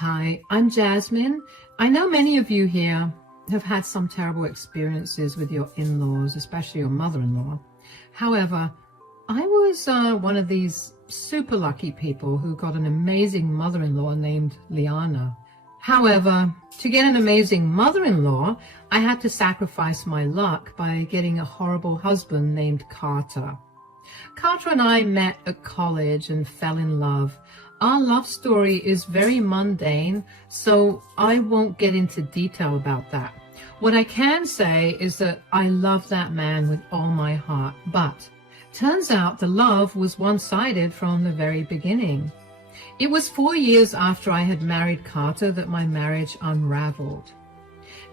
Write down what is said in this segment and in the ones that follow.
Hi, I'm Jasmine. I know many of you here have had some terrible experiences with your in-laws, especially your mother-in-law. However, I was one of these super lucky people who got an amazing mother-in-law named Liana. However, to get an amazing mother-in-law, I had to sacrifice my luck by getting a horrible husband named Carter. Carter and I met at college and fell in love. Our love story is very mundane, so I won't get into detail about that. What I can say is that I love that man with all my heart, but turns out the love was one-sided from the very beginning. It was 4 years after I had married Carter that my marriage unraveled.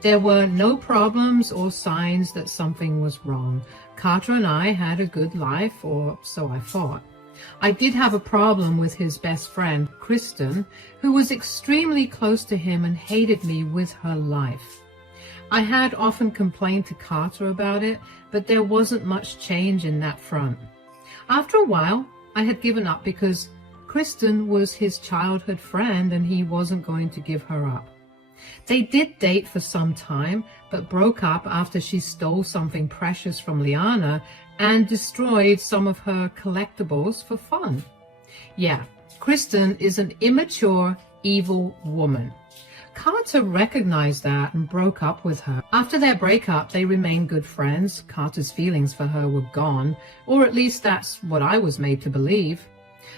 There were no problems or signs that something was wrong. Carter and I had a good life, or so I thought. I did have a problem with his best friend, Kristen, who was extremely close to him and hated me with her life. I had often complained to Carter about it, but there wasn't much change in that front. After a while, I had given up because Kristen was his childhood friend and he wasn't going to give her up. They did date for some time, but broke up after she stole something precious from Liana and destroyed some of her collectibles for fun. Yeah, Kristen is an immature, evil woman. Carter recognized that and broke up with her. After their breakup, they remained good friends. Carter's feelings for her were gone, or at least that's what I was made to believe.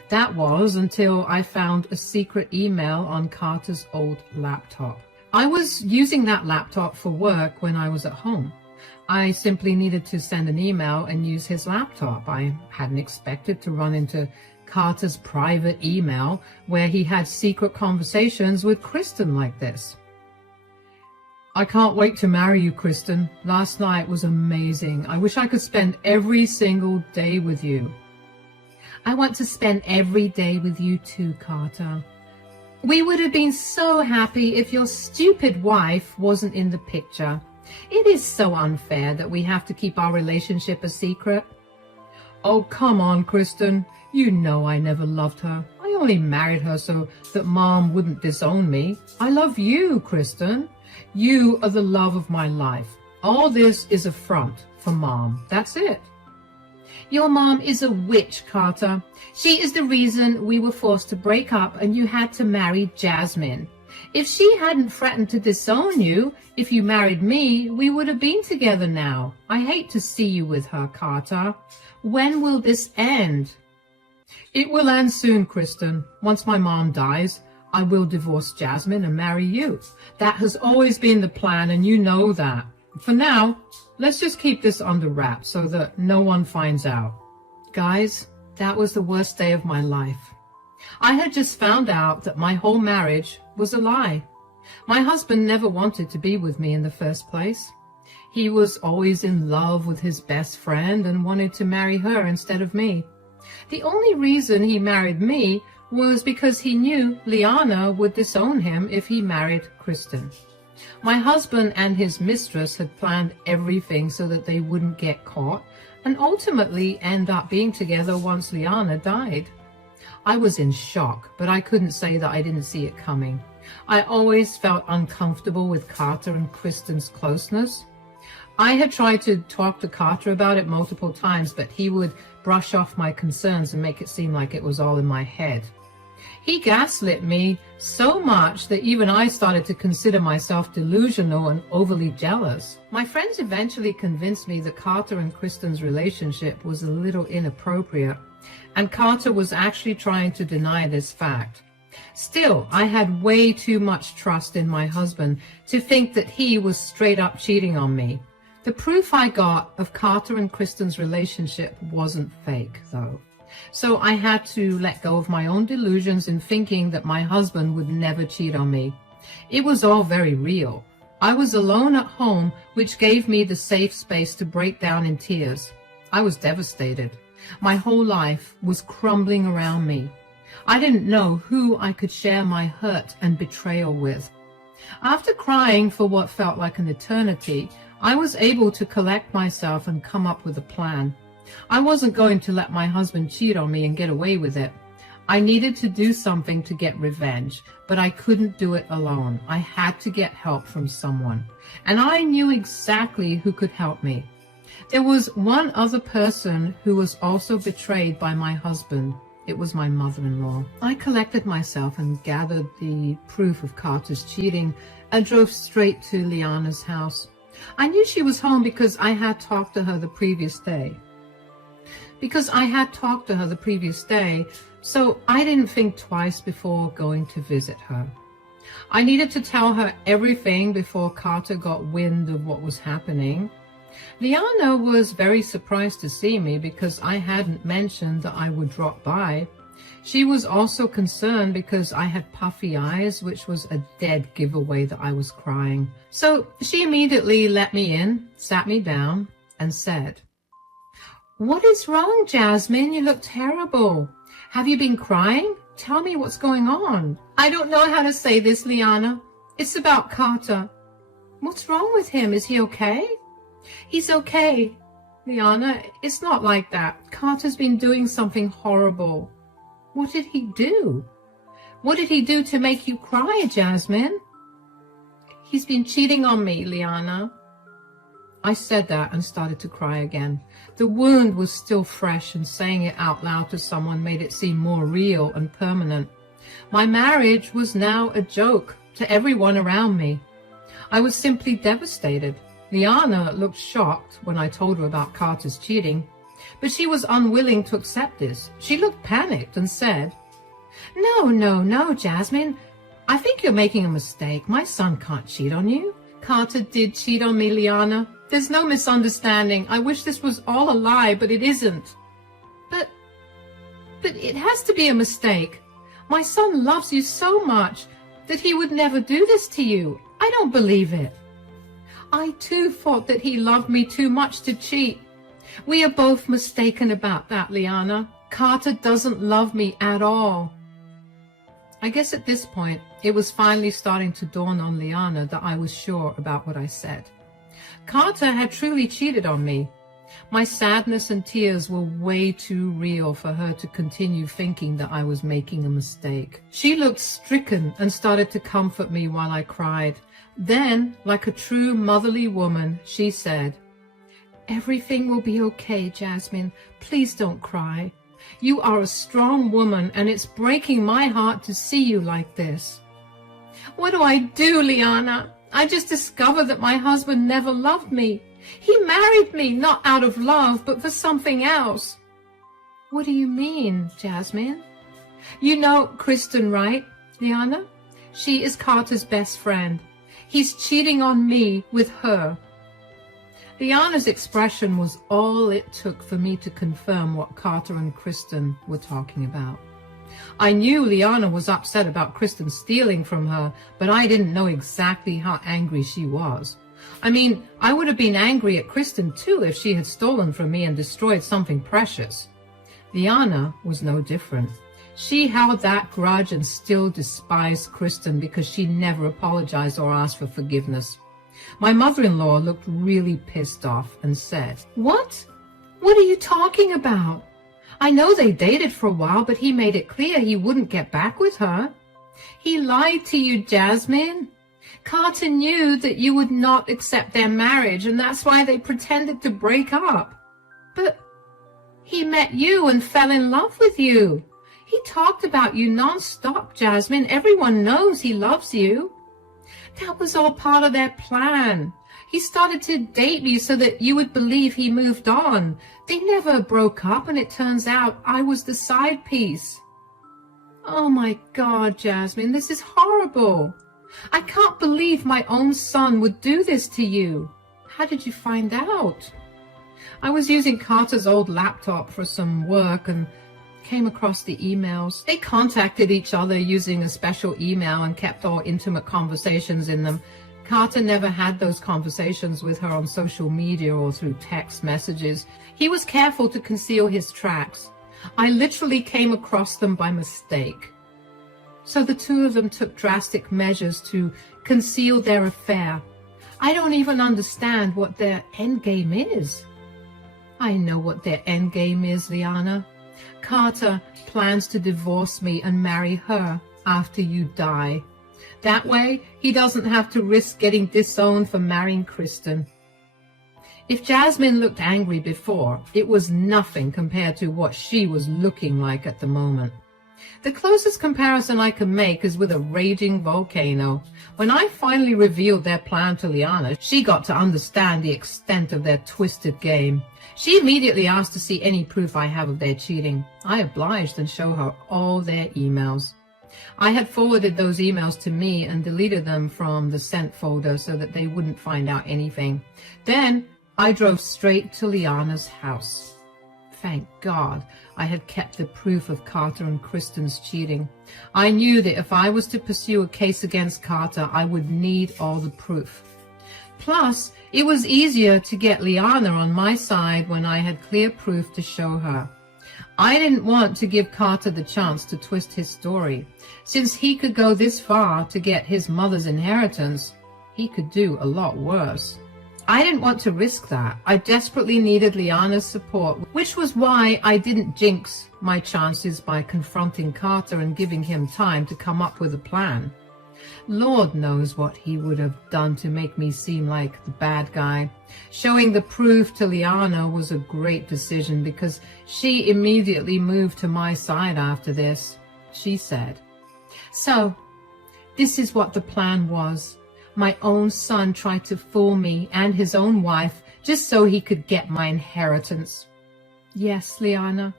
That was until I found a secret email on Carter's old laptop. I was using that laptop for work when I was at home. I simply needed to send an email and use his laptop. I hadn't expected to run into Carter's private email where he had secret conversations with Kristen like this. "I can't wait to marry you, Kristen. Last night was amazing. I wish I could spend every single day with you." "I want to spend every day with you too, Carter. We would have been so happy if your stupid wife wasn't in the picture. It is so unfair that we have to keep our relationship a secret." "Oh, come on, Kristen. You know I never loved her. I only married her so that Mom wouldn't disown me. I love you, Kristen. You are the love of my life. All this is a front for Mom. That's it." "Your mom is a witch, Carter. She is the reason we were forced to break up and you had to marry Jasmine. If she hadn't threatened to disown you, if you married me, we would have been together now. I hate to see you with her, Carter. When will this end?" "It will end soon, Kristen. Once my mom dies, I will divorce Jasmine and marry you. That has always been the plan, and you know that. For now, let's just keep this under wraps so that no one finds out." Guys, that was the worst day of my life. I had just found out that my whole marriage was a lie. My husband never wanted to be with me in the first place. He was always in love with his best friend and wanted to marry her instead of me. The only reason he married me was because he knew Liana would disown him if he married Kristen. My husband and his mistress had planned everything so that they wouldn't get caught and ultimately end up being together once Liana died. I was in shock, but I couldn't say that I didn't see it coming. I always felt uncomfortable with Carter and Kristen's closeness. I had tried to talk to Carter about it multiple times, but he would brush off my concerns and make it seem like it was all in my head. He gaslit me so much that even I started to consider myself delusional and overly jealous. My friends eventually convinced me that Carter and Kristen's relationship was a little inappropriate, and Carter was actually trying to deny this fact. Still, I had way too much trust in my husband to think that he was straight up cheating on me. The proof I got of Carter and Kristen's relationship wasn't fake, though. So I had to let go of my own delusions in thinking that my husband would never cheat on me. It was all very real. I was alone at home, which gave me the safe space to break down in tears. I was devastated. My whole life was crumbling around me. I didn't know who I could share my hurt and betrayal with. After crying for what felt like an eternity, I was able to collect myself and come up with a plan. I wasn't going to let my husband cheat on me and get away with it. I needed to do something to get revenge, but I couldn't do it alone. I had to get help from someone, and I knew exactly who could help me. There was one other person who was also betrayed by my husband. It was my mother-in-law. I collected myself and gathered the proof of Carter's cheating and drove straight to Liana's house. I knew she was home because I had talked to her the previous day. So I didn't think twice before going to visit her. I needed to tell her everything before Carter got wind of what was happening. Liana was very surprised to see me because I hadn't mentioned that I would drop by. She was also concerned because I had puffy eyes, which was a dead giveaway that I was crying. So she immediately let me in, sat me down, and said, "What is wrong, Jasmine? You look terrible. Have you been crying? Tell me what's going on." "I don't know how to say this, Liana. It's about Carter." "What's wrong with him? Is he okay?" "He's okay, Liana. It's not like that. Carter's been doing something horrible." "What did he do? What did he do to make you cry, Jasmine?" "He's been cheating on me, Liana." I said that and started to cry again. The wound was still fresh, and saying it out loud to someone made it seem more real and permanent. My marriage was now a joke to everyone around me. I was simply devastated. Liana looked shocked when I told her about Carter's cheating, but she was unwilling to accept this. She looked panicked and said, No, Jasmine. I think you're making a mistake. My son can't cheat on you." "Carter did cheat on me, Liana. There's no misunderstanding. I wish this was all a lie, but it isn't." But it has to be a mistake. My son loves you so much that he would never do this to you. I don't believe it." "I too thought that he loved me too much to cheat. We are both mistaken about that, Liana. Carter doesn't love me at all." I guess at this point, it was finally starting to dawn on Liana that I was sure about what I said. Carter had truly cheated on me. My sadness and tears were way too real for her to continue thinking that I was making a mistake. She looked stricken and started to comfort me while I cried. Then, like a true motherly woman, she said, "Everything will be okay, Jasmine. Please don't cry. You are a strong woman, and it's breaking my heart to see you like this." "What do I do, Liana? I just discovered that my husband never loved me. He married me not out of love, but for something else." "What do you mean, Jasmine?" "You know Kristen, right, Liana? She is Carter's best friend. He's cheating on me with her." Liana's expression was all it took for me to confirm what Carter and Kristen were talking about. I knew Liana was upset about Kristen stealing from her, but I didn't know exactly how angry she was. I mean, I would have been angry at Kristen too if she had stolen from me and destroyed something precious. Liana was no different. She held that grudge and still despised Kristen because she never apologized or asked for forgiveness. My mother-in-law looked really pissed off and said, "What? What are you talking about? I know they dated for a while, but he made it clear he wouldn't get back with her. He lied to you, Jasmine. Carter knew that you would not accept their marriage, and that's why they pretended to break up. But he met you and fell in love with you. He talked about you non-stop, Jasmine. Everyone knows he loves you. That was all part of their plan. He started to date me so that you would believe he moved on. They never broke up, and it turns out I was the side piece." "Oh my God, Jasmine, this is horrible. I can't believe my own son would do this to you. How did you find out?" "I was using Carter's old laptop for some work and came across the emails. They contacted each other using a special email and kept all intimate conversations in them. Carter never had those conversations with her on social media or through text messages. He was careful to conceal his tracks. I literally came across them by mistake. So the two of them took drastic measures to conceal their affair. I don't even understand what their endgame is." "I know what their endgame is, Liana. Carter plans to divorce me and marry her after you die. That way, he doesn't have to risk getting disowned for marrying Kristen. If Jasmine looked angry before, it was nothing compared to what she was looking like at the moment. The closest comparison I can make is with a raging volcano. When I finally revealed their plan to Liana, she got to understand the extent of their twisted game. She immediately asked to see any proof I have of their cheating. I obliged and showed her all their emails. I had forwarded those emails to me and deleted them from the sent folder so that they wouldn't find out anything. Then I drove straight to Liana's house. Thank God I had kept the proof of Carter and Kristen's cheating. I knew that if I was to pursue a case against Carter, I would need all the proof. Plus, it was easier to get Liana on my side when I had clear proof to show her. I didn't want to give Carter the chance to twist his story. Since he could go this far to get his mother's inheritance, he could do a lot worse. I didn't want to risk that. I desperately needed Liana's support, which was why I didn't jinx my chances by confronting Carter and giving him time to come up with a plan. Lord knows what he would have done to make me seem like the bad guy. Showing the proof to Liana was a great decision because she immediately moved to my side after this. She said, "So, this is what the plan was. My own son tried to fool me and his own wife just so he could get my inheritance." "Yes, Liana,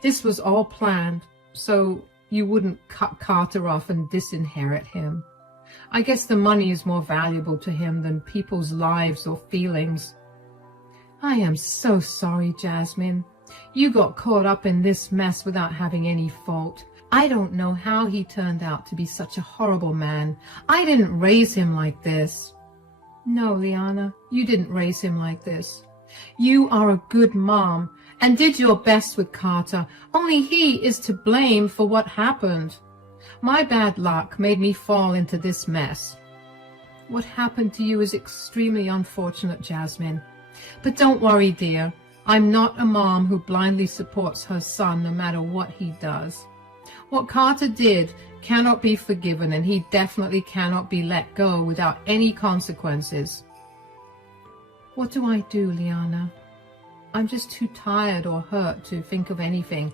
this was all planned, so you wouldn't cut Carter off and disinherit him. I guess the money is more valuable to him than people's lives or feelings." "I am so sorry, Jasmine. You got caught up in this mess without having any fault. I don't know how he turned out to be such a horrible man. I didn't raise him like this." "No, Liana, you didn't raise him like this. You are a good mom and did your best with Carter. Only he is to blame for what happened. My bad luck made me fall into this mess. What happened to you is extremely unfortunate, Jasmine. But don't worry, dear. I'm not a mom who blindly supports her son no matter what he does. What Carter did cannot be forgiven, and he definitely cannot be let go without any consequences." "What do I do, Liana? I'm just too tired or hurt to think of anything.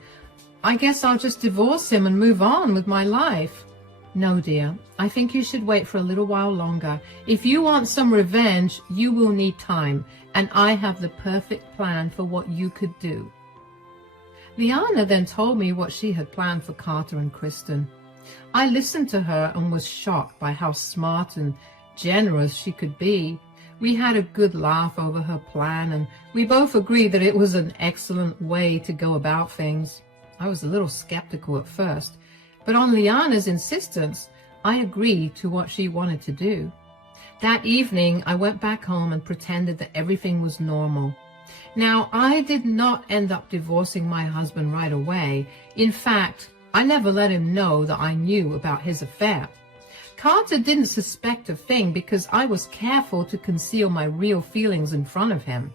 I guess I'll just divorce him and move on with my life." "No, dear. I think you should wait for a little while longer. If you want some revenge, you will need time, and I have the perfect plan for what you could do." Liana then told me what she had planned for Carter and Kristen. I listened to her and was shocked by how smart and generous she could be. We had a good laugh over her plan, and we both agreed that it was an excellent way to go about things. I was a little skeptical at first, but on Liana's insistence, I agreed to what she wanted to do. That evening, I went back home and pretended that everything was normal. Now, I did not end up divorcing my husband right away. In fact, I never let him know that I knew about his affair. Carter didn't suspect a thing because I was careful to conceal my real feelings in front of him.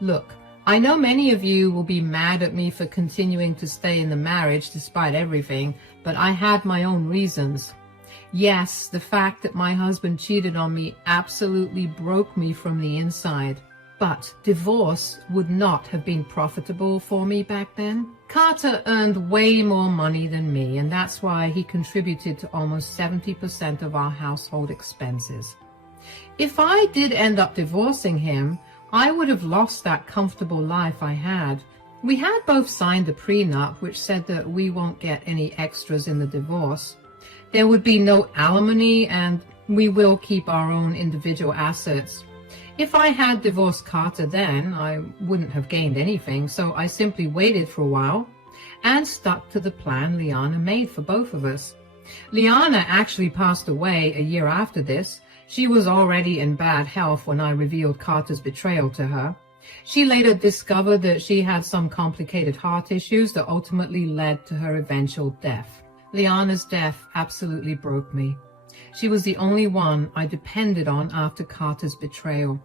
Look, I know many of you will be mad at me for continuing to stay in the marriage despite everything, but I had my own reasons. Yes, the fact that my husband cheated on me absolutely broke me from the inside. But divorce would not have been profitable for me back then. Carter earned way more money than me, and that's why he contributed to almost 70% of our household expenses. If I did end up divorcing him, I would have lost that comfortable life I had. We had both signed a prenup which said that we won't get any extras in the divorce. There would be no alimony, and we will keep our own individual assets. If I had divorced Carter then, I wouldn't have gained anything, so I simply waited for a while and stuck to the plan Liana made for both of us. Liana actually passed away a year after this. She was already in bad health when I revealed Carter's betrayal to her. She later discovered that she had some complicated heart issues that ultimately led to her eventual death. Liana's death absolutely broke me. She was the only one I depended on after Carter's betrayal.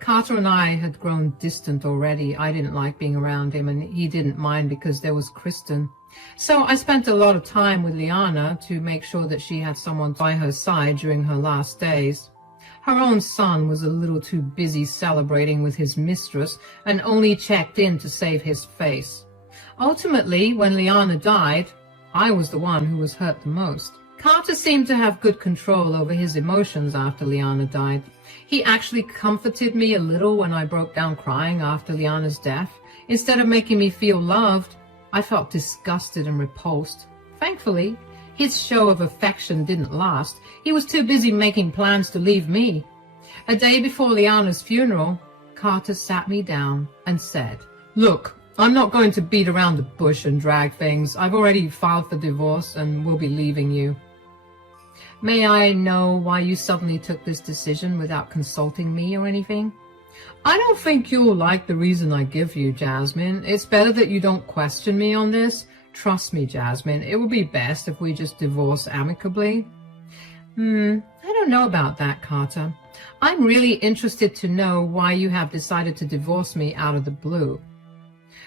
Carter and I had grown distant already. I didn't like being around him, and he didn't mind because there was Kristen. So I spent a lot of time with Liana to make sure that she had someone by her side during her last days. Her own son was a little too busy celebrating with his mistress and only checked in to save his face. Ultimately, when Liana died, I was the one who was hurt the most. Carter seemed to have good control over his emotions after Liana died. He actually comforted me a little when I broke down crying after Liana's death. Instead of making me feel loved, I felt disgusted and repulsed. Thankfully, his show of affection didn't last. He was too busy making plans to leave me. A day before Liana's funeral, Carter sat me down and said, "Look, I'm not going to beat around the bush and drag things. I've already filed for divorce and will be leaving you. May I know why you suddenly took this decision without consulting me or anything?" "I don't think you'll like the reason I give you, Jasmine. It's better that you don't question me on this. Trust me, Jasmine, it would be best if we just divorce amicably." I don't know about that, Carter. I'm really interested to know why you have decided to divorce me out of the blue.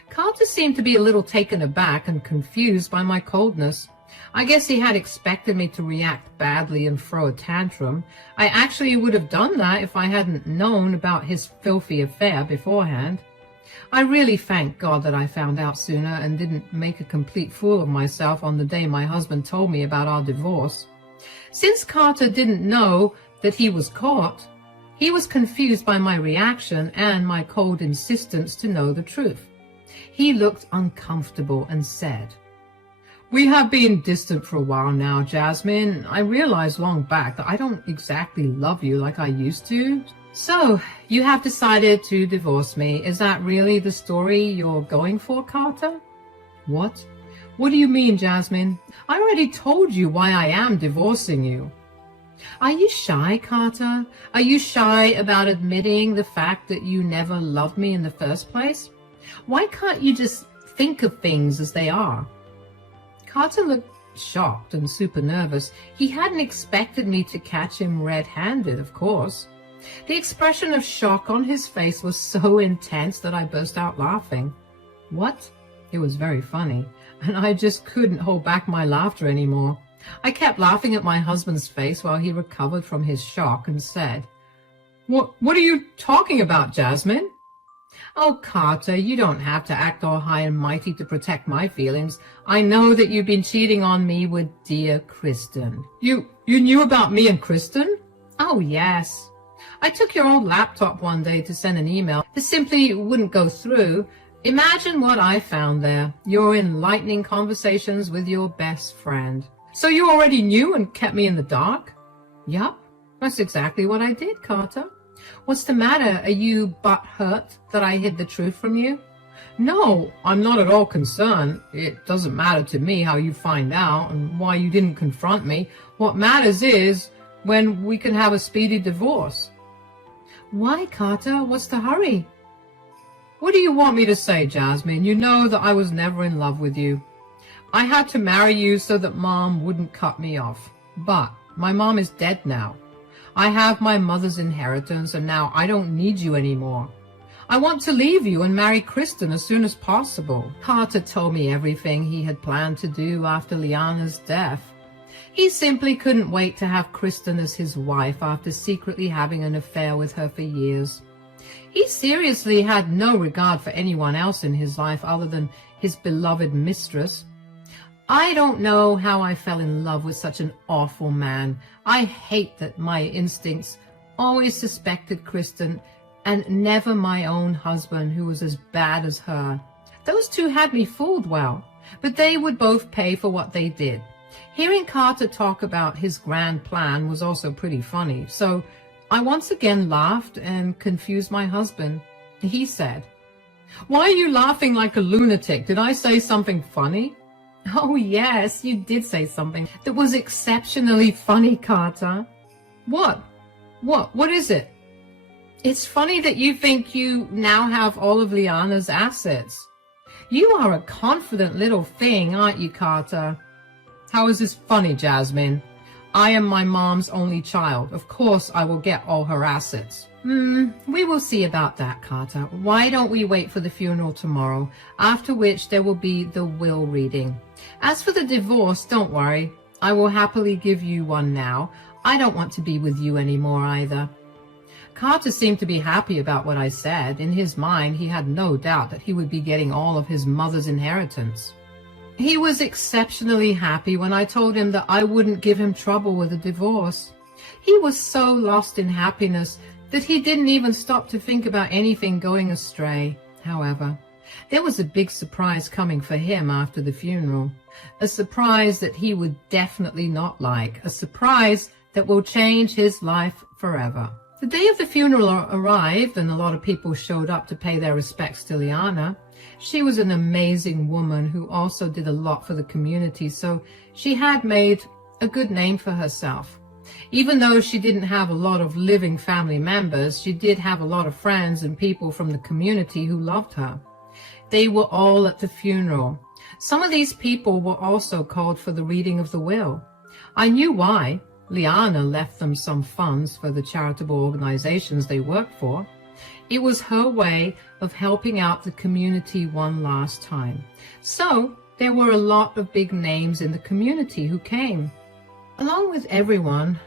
Carter seemed to be a little taken aback and confused by my coldness. I guess he had expected me to react badly and throw a tantrum. I actually would have done that if I hadn't known about his filthy affair beforehand. I really thank God that I found out sooner and didn't make a complete fool of myself on the day my husband told me about our divorce. Since Carter didn't know that he was caught, he was confused by my reaction and my cold insistence to know the truth. He looked uncomfortable and said, "We have been distant for a while now, Jasmine. I realized long back that I don't exactly love you like I used to. So, you have decided to divorce me. Is that really the story you're going for, Carter?" "What? What do you mean, Jasmine? I already told you why I am divorcing you." "Are you shy, Carter? Are you shy about admitting the fact that you never loved me in the first place? Why can't you just think of things as they are?" Carter looked shocked and super nervous. He hadn't expected me to catch him red-handed, of course. The expression of shock on his face was so intense that I burst out laughing. What? It was very funny, and I just couldn't hold back my laughter anymore. I kept laughing at my husband's face while he recovered from his shock and said, What are you talking about, Jasmine?" "Oh, Carter, you don't have to act all high and mighty to protect my feelings. I know that you've been cheating on me with dear Kristen." You knew about me and Kristen?" "Oh, yes. I took your old laptop one day to send an email. It simply wouldn't go through. Imagine what I found there. Your enlightening conversations with your best friend." "So you already knew and kept me in the dark?" "Yup, that's exactly what I did, Carter. What's the matter? Are you butthurt that I hid the truth from you?" "No, I'm not at all concerned. It doesn't matter to me how you find out and why you didn't confront me. What matters is when we can have a speedy divorce." "Why, Carter? What's the hurry?" "What do you want me to say, Jasmine? You know that I was never in love with you. I had to marry you so that Mom wouldn't cut me off. But my mom is dead now. I have my mother's inheritance, and now I don't need you anymore. I want to leave you and marry Kristen as soon as possible." Carter told me everything he had planned to do after Liana's death. He simply couldn't wait to have Kristen as his wife after secretly having an affair with her for years. He seriously had no regard for anyone else in his life other than his beloved mistress. I don't know how I fell in love with such an awful man. I hate that my instincts always suspected Kristen and never my own husband, who was as bad as her. Those two had me fooled well, but they would both pay for what they did. Hearing Carter talk about his grand plan was also pretty funny, so I once again laughed and confused my husband. He said, "Why are you laughing like a lunatic? Did I say something funny?" "Oh, yes, you did say something that was exceptionally funny, Carter." What? What is it?" "It's funny that you think you now have all of Liana's assets. You are a confident little thing, aren't you, Carter?" "How is this funny, Jasmine? I am my mom's only child. Of course I will get all her assets." We will see about that, Carter. Why don't we wait for the funeral tomorrow, after which there will be the will reading. As for the divorce, don't worry. I will happily give you one now. I don't want to be with you anymore either. Carter seemed to be happy about what I said. In his mind, he had no doubt that he would be getting all of his mother's inheritance. He was exceptionally happy when I told him that I wouldn't give him trouble with a divorce. He was so lost in happiness that he didn't even stop to think about anything going astray. However, there was a big surprise coming for him after the funeral. A surprise that he would definitely not like. A surprise that will change his life forever. The day of the funeral arrived and a lot of people showed up to pay their respects to Liana. She was an amazing woman who also did a lot for the community, so she had made a good name for herself. Even though she didn't have a lot of living family members, she did have a lot of friends and people from the community who loved her. They were all at the funeral. Some of these people were also called for the reading of the will. I knew why. Liana left them some funds for the charitable organizations they worked for. It was her way of helping out the community one last time. So there were a lot of big names in the community who came. Along with everyone,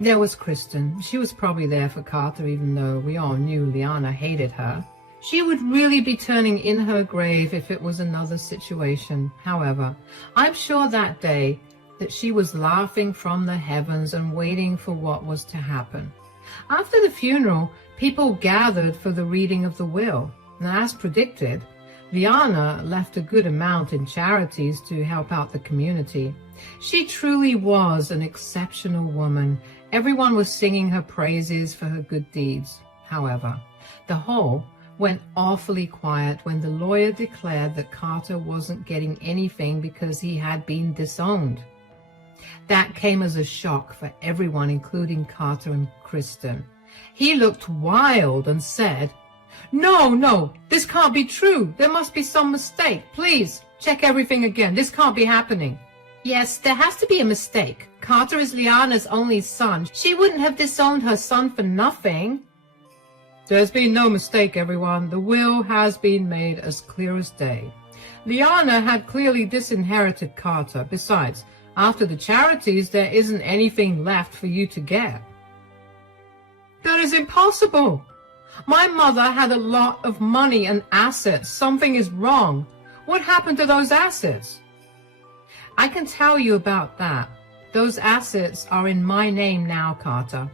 there was Kristen. She was probably there for Carter, even though we all knew Liana hated her. She would really be turning in her grave if it was another situation. However, I'm sure that day that she was laughing from the heavens and waiting for what was to happen. After the funeral, people gathered for the reading of the will. And as predicted, Liana left a good amount in charities to help out the community. She truly was an exceptional woman. Everyone was singing her praises for her good deeds. However, the hall went awfully quiet when the lawyer declared that Carter wasn't getting anything because he had been disowned. That came as a shock for everyone, including Carter and Kristen. He looked wild and said, No, this can't be true. There must be some mistake. Please, check everything again. This can't be happening. Yes, there has to be a mistake. Carter is Liana's only son. She wouldn't have disowned her son for nothing. There's been no mistake, everyone. The will has been made as clear as day. Liana had clearly disinherited Carter. Besides, after the charities, there isn't anything left for you to get. That is impossible. My mother had a lot of money and assets. Something is wrong. What happened to those assets? I can tell you about that. Those assets are in my name now, Carter.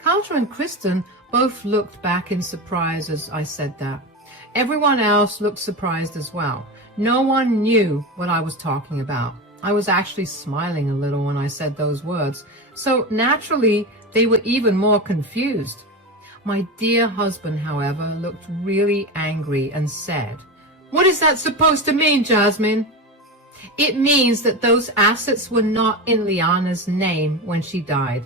Carter and Kristen both looked back in surprise as I said that. Everyone else looked surprised as well. No one knew what I was talking about. I was actually smiling a little when I said those words, so naturally they were even more confused. My dear husband, however, looked really angry and said, What is that supposed to mean, Jasmine? It means that those assets were not in Liana's name when she died.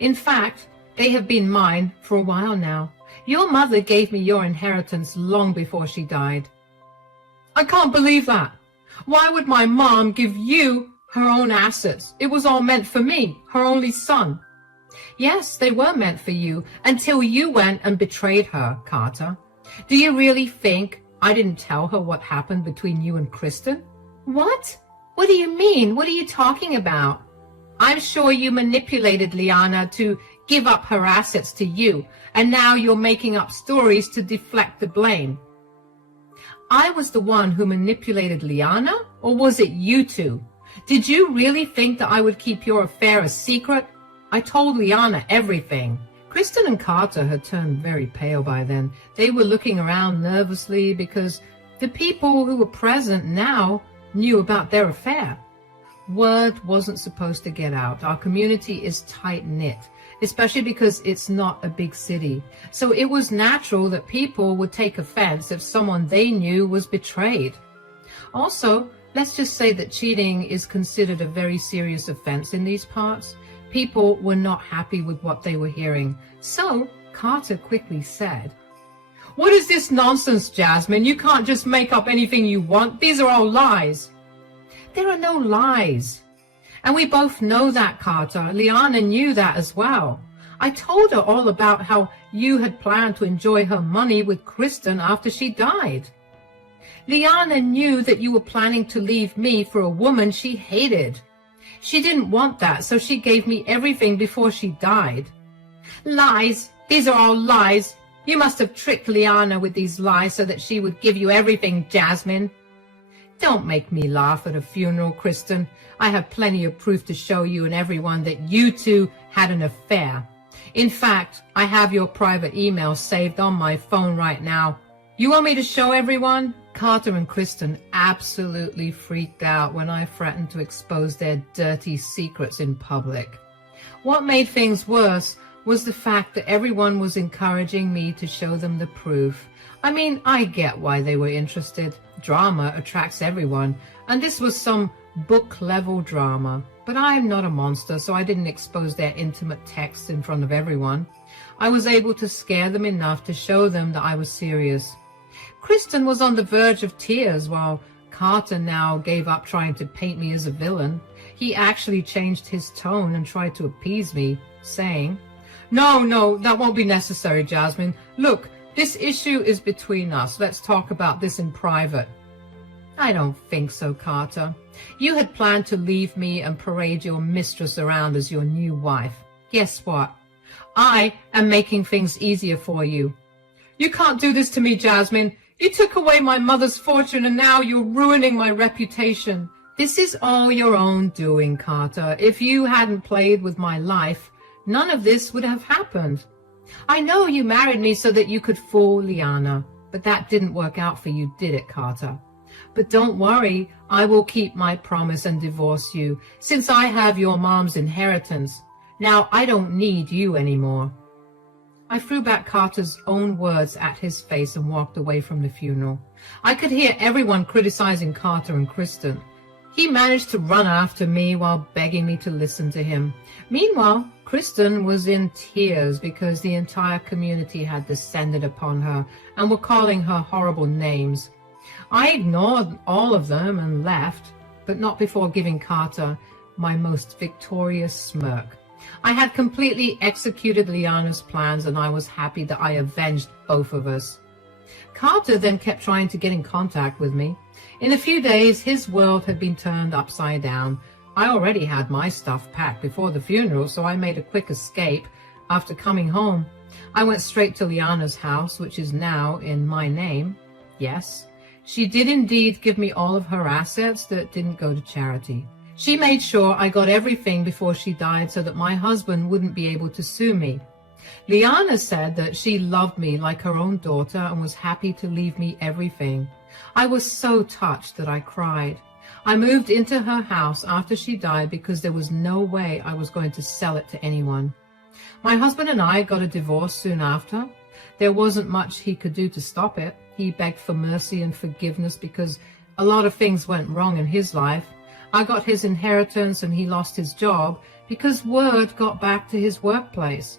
In fact, they have been mine for a while now. Your mother gave me your inheritance long before she died. I can't believe that. Why would my mom give you her own assets? It was all meant for me, her only son. Yes, they were meant for you until you went and betrayed her, Carter. Do you really think I didn't tell her what happened between you and Kristen? What? What do you mean? What are you talking about? I'm sure you manipulated Liana to give up her assets to you, and now you're making up stories to deflect the blame. I was the one who manipulated Liana, or was it you two? Did you really think that I would keep your affair a secret? I told Liana everything. Kristen and Carter had turned very pale by then. They were looking around nervously because the people who were present now knew about their affair. Word wasn't supposed to get out. Our community is tight-knit, especially because it's not a big city. So it was natural that people would take offense if someone they knew was betrayed. Also, let's just say that cheating is considered a very serious offense in these parts. People were not happy with what they were hearing. So Carter quickly said, What is this nonsense, Jasmine? You can't just make up anything you want. These are all lies. There are no lies. And we both know that, Carter. Liana knew that as well. I told her all about how you had planned to enjoy her money with Kristen after she died. Liana knew that you were planning to leave me for a woman she hated. She didn't want that, so she gave me everything before she died. Lies! These are all lies! You must have tricked Liana with these lies so that she would give you everything, Jasmine. Don't make me laugh at a funeral, Kristen. I have plenty of proof to show you and everyone that you two had an affair. In fact, I have your private email saved on my phone right now. You want me to show everyone? Carter and Kristen absolutely freaked out when I threatened to expose their dirty secrets in public. What made things worse was the fact that everyone was encouraging me to show them the proof. I mean, I get why they were interested. Drama attracts everyone, and this was some book-level drama. But I'm not a monster, so I didn't expose their intimate texts in front of everyone. I was able to scare them enough to show them that I was serious. Kristen was on the verge of tears while Carter now gave up trying to paint me as a villain. He actually changed his tone and tried to appease me, saying, No, that won't be necessary, Jasmine. Look, this issue is between us. Let's talk about this in private. I don't think so, Carter. You had planned to leave me and parade your mistress around as your new wife. Guess what? I am making things easier for you. You can't do this to me, Jasmine. You took away my mother's fortune and now you're ruining my reputation. This is all your own doing, Carter. If you hadn't played with my life, none of this would have happened. I know you married me so that you could fool Liana, but that didn't work out for you, did it, Carter? But don't worry, I will keep my promise and divorce you, since I have your mom's inheritance. Now I don't need you anymore. I threw back Carter's own words at his face and walked away from the funeral. I could hear everyone criticizing Carter and Kristen. He managed to run after me while begging me to listen to him. Meanwhile, Kristen was in tears because the entire community had descended upon her and were calling her horrible names. I ignored all of them and left, but not before giving Carter my most victorious smirk. I had completely executed Liana's plans, and I was happy that I avenged both of us. Carter then kept trying to get in contact with me. In a few days, his world had been turned upside down. I already had my stuff packed before the funeral, so I made a quick escape after coming home. I went straight to Liana's house, which is now in my name. Yes, she did indeed give me all of her assets that didn't go to charity. She made sure I got everything before she died so that my husband wouldn't be able to sue me. Liana said that she loved me like her own daughter and was happy to leave me everything. I was so touched that I cried. I moved into her house after she died because there was no way I was going to sell it to anyone. My husband and I got a divorce soon after. There wasn't much he could do to stop it. He begged for mercy and forgiveness because a lot of things went wrong in his life. I got his inheritance and he lost his job because word got back to his workplace.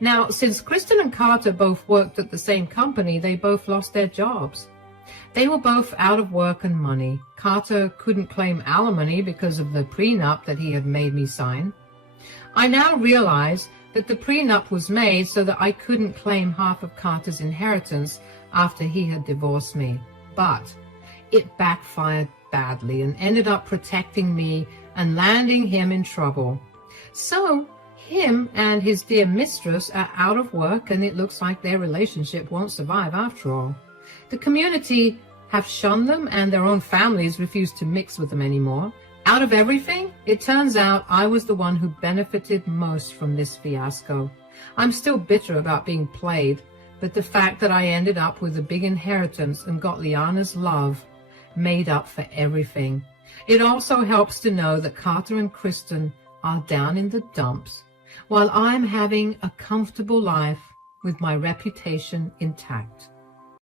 Now, since Kristen and Carter both worked at the same company, they both lost their jobs. They were both out of work and money. Carter couldn't claim alimony because of the prenup that he had made me sign. I now realize that the prenup was made so that I couldn't claim half of Carter's inheritance after he had divorced me. But it backfired badly and ended up protecting me and landing him in trouble. So him and his dear mistress are out of work, and it looks like their relationship won't survive after all. The community have shunned them, and their own families refuse to mix with them anymore. Out of everything, it turns out I was the one who benefited most from this fiasco. I'm still bitter about being played, but the fact that I ended up with a big inheritance and got Liana's love made up for everything. It also helps to know that Carter and Kristen are down in the dumps, while I'm having a comfortable life with my reputation intact.